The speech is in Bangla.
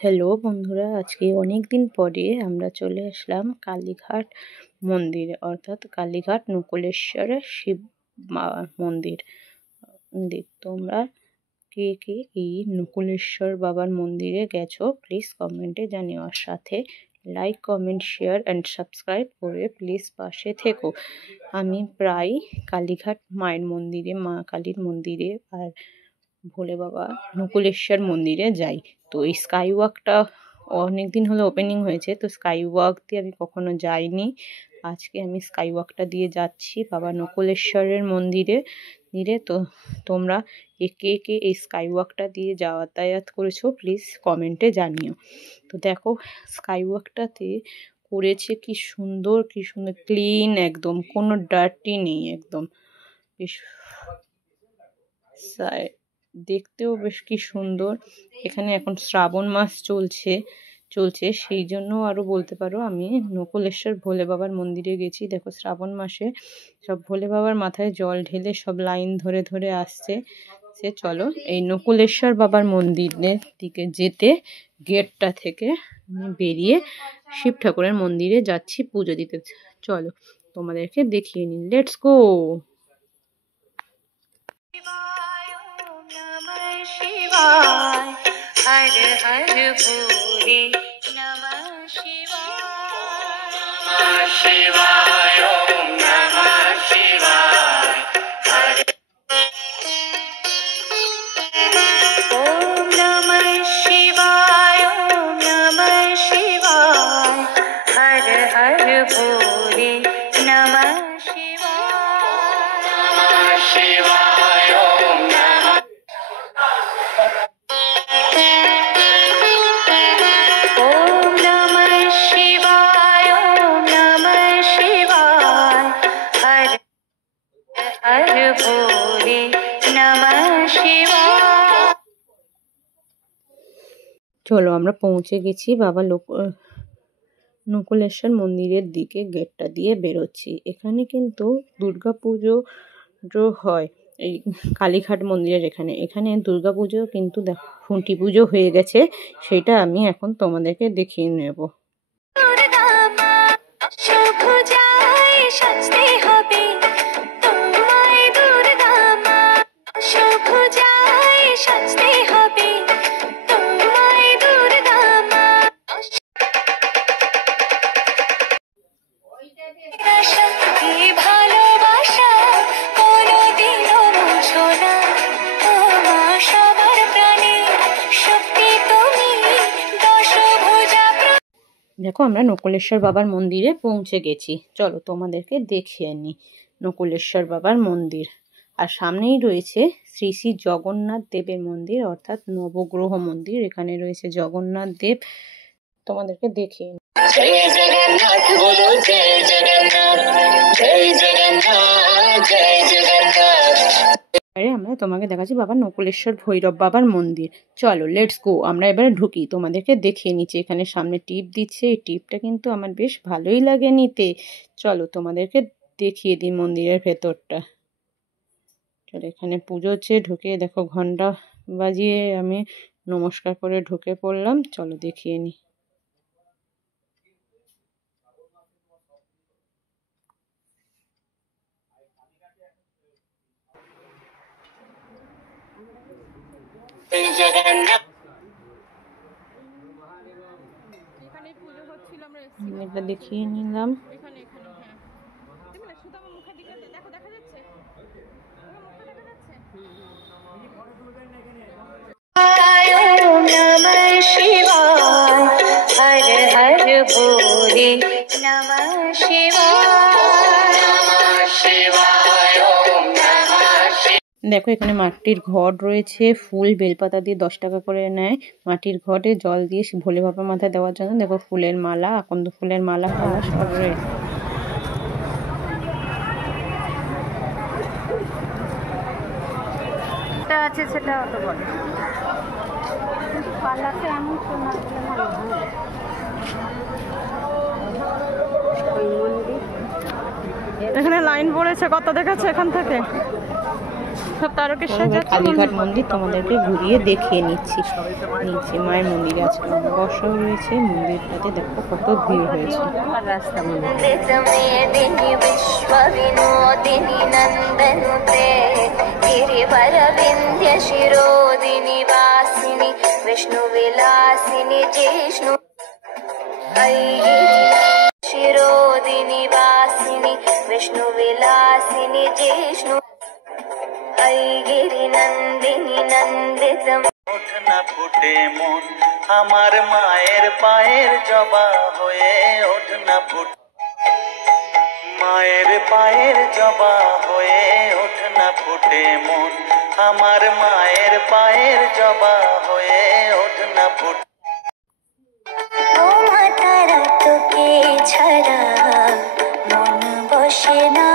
হ্যালো বন্ধুরা, আজকে অনেক দিন পরে আমরা চলে আসলাম কালীঘাট মন্দিরে, অর্থাৎ কালীঘাট নকুলেশ্বরের শিব মন্দির। তোমরা কে কে এই নকুলেশ্বর বাবার মন্দিরে গেছো প্লিজ কমেন্টে জানিও, আর সাথে like, comment, share and subscribe করে প্লিজ পাশে থেকো। আমি প্রায় কালীঘাট মায়ের মন্দিরে, মা কালীর মন্দিরে আর ভোলে বাবা নকুলেশ্বর মন্দিরে যাই। তো এই স্কাই ওয়াকটা অনেক দিন হলো ওপেনিং হয়েছে, তো স্কাই ওয়াক দিয়ে আমি কখনো যাইনি। আজকে আমি স্কাই ওয়াকটা দিয়ে যাচ্ছি বাবা নকুলেশ্বরের মন্দিরে। তো তোমরা কে কে এই স্কাই ওয়াকটা দিয়ে যাতায়াত করেছো প্লিজ কমেন্টে জানিও। তো দেখো স্কাই ওয়াকটাতে করেছে কি সুন্দর ক্লিন, একদম কোনো ডার্টি নেই, একদম বেশ দেখতেও বেশ কি সুন্দর। এখানে এখন শ্রাবণ মাস চলছে সেই জন্য আরো বলতে পারো আমি নকুলেশ্বর ভোলে বাবার মন্দিরে গেছি। দেখো শ্রাবণ মাসে সব ভোলে বাবার মাথায় জল ঢেলে সব লাইন ধরে ধরে আসছে। চলো এই নকুলেশ্বর বাবার মন্দিরের দিকে যেতে গেটটা থেকে বেরিয়ে শিব ঠাকুরের মন্দিরে যাচ্ছি পুজো দিতে। চলো তোমাদেরকে দেখিয়ে নিন, লেটস গো। हर हर भोले नमः शिवाय, नमः शिवाय, ओम नमः शिवाय, ओम नमः शिवाय, ओम नमः शिवाय, हर हर भोले नमः शिवाय, नमः शिवाय, ओम नमः চলো আমরা পৌঁছে গেছি বাবা নকুলেশ্বর মন্দিরের দিকে। গেটটা দিয়ে বেরোচ্ছি। এখানে কিন্তু দুর্গা পুজো হয় এই কালীঘাট মন্দিরের এখানে দুর্গা পুজো কিন্তু দেখো খুঁটি পুজো হয়ে গেছে, সেটা আমি এখন তোমাদেরকে দেখিয়ে নেব। দেখো আমরা নকুলেশ্বর বাবার মন্দিরে পৌঁছে গেছি। চলো তোমাদেরকে দেখিয়ে নিই নকুলেশ্বর বাবার মন্দির। আর সামনেই রয়েছে শ্রী শ্রী জগন্নাথ দেবের মন্দির, অর্থাৎ নবগ্রহ মন্দির। এখানে রয়েছে জগন্নাথ দেব, তোমাদেরকে দেখিয়ে নিই। জয় জগন্নাথ বলো, জয় জগন্নাথ, জয় জগন্নাথ, জয় জগন্নাথ। আমরা তোমাকে দেখাচ্ছি বাবা নকুলেশ্বর ভৈরব বাবার মন্দির। চলো লেটস গো, আমরা এবারে ঢুকি, তোমাদেরকে দেখিয়ে নিচ্ছি। এখানে সামনে টিপ দিচ্ছে, এই টিপটা কিন্তু আমার বেশ ভালোই লাগে নিতে। চলো তোমাদেরকে দেখিয়ে দিই মন্দিরের ভেতরটা। চলো এখানে পুজো হচ্ছে, ঢুকে দেখো ঘন্টা বাজিয়ে আমি নমস্কার করে ঢুকে পড়লাম। চলো দেখিয়ে নিই। এটা দেখিয়ে নিলাম। हर हर भोले नमः शिवाय, नमः शिवाय, ओम नमः शिवाय। দেখো এখানে মাটির ঘট রয়েছে, ফুল বেলপাতা দিয়ে 10 টাকা করে নেয়। মাটির ঘটে জল দিয়ে ভোলে বাবার মাথায় দেওয়ার জন্য দেখো ফুলের মালা, আকন্দ ফুলের মালা ফালা সব রয়েছে। আছে সেটা অত বলে পাল্লাতে এমন সোনা দিলে ভালো হয়। এখানে লাইন পড়েছে কত দেখাচ্ছে এখান থেকে। এবার কালীঘাট মন্দির তোমাদেরকে ঘুরিয়ে দেখিয়ে নিচ্ছি। নিচে মায়ের মন্দিরে আছে বসাও রয়েছে, মন্দিরটাতে দেখো কত ভিড় হয়েছে। রাস্তা विष्णुविलासिनि जिष्णु शिरोदिनिवासिनि विष्णुविलासिनि जिष्णु ऐगिरि नन्दिनि नन्दितम् ওঠ না ফুটে মন আমার মায়ের পায়ের জবা হয়ে ওঠ না ফুট মায়ের পায়ের জবা হয়ে ওঠ না ফুটে মন আমার মায়ের পায়ের জবা হয়ে ওঠ না ফুট ও মাতারা তোকে ছাড়া মন বসে না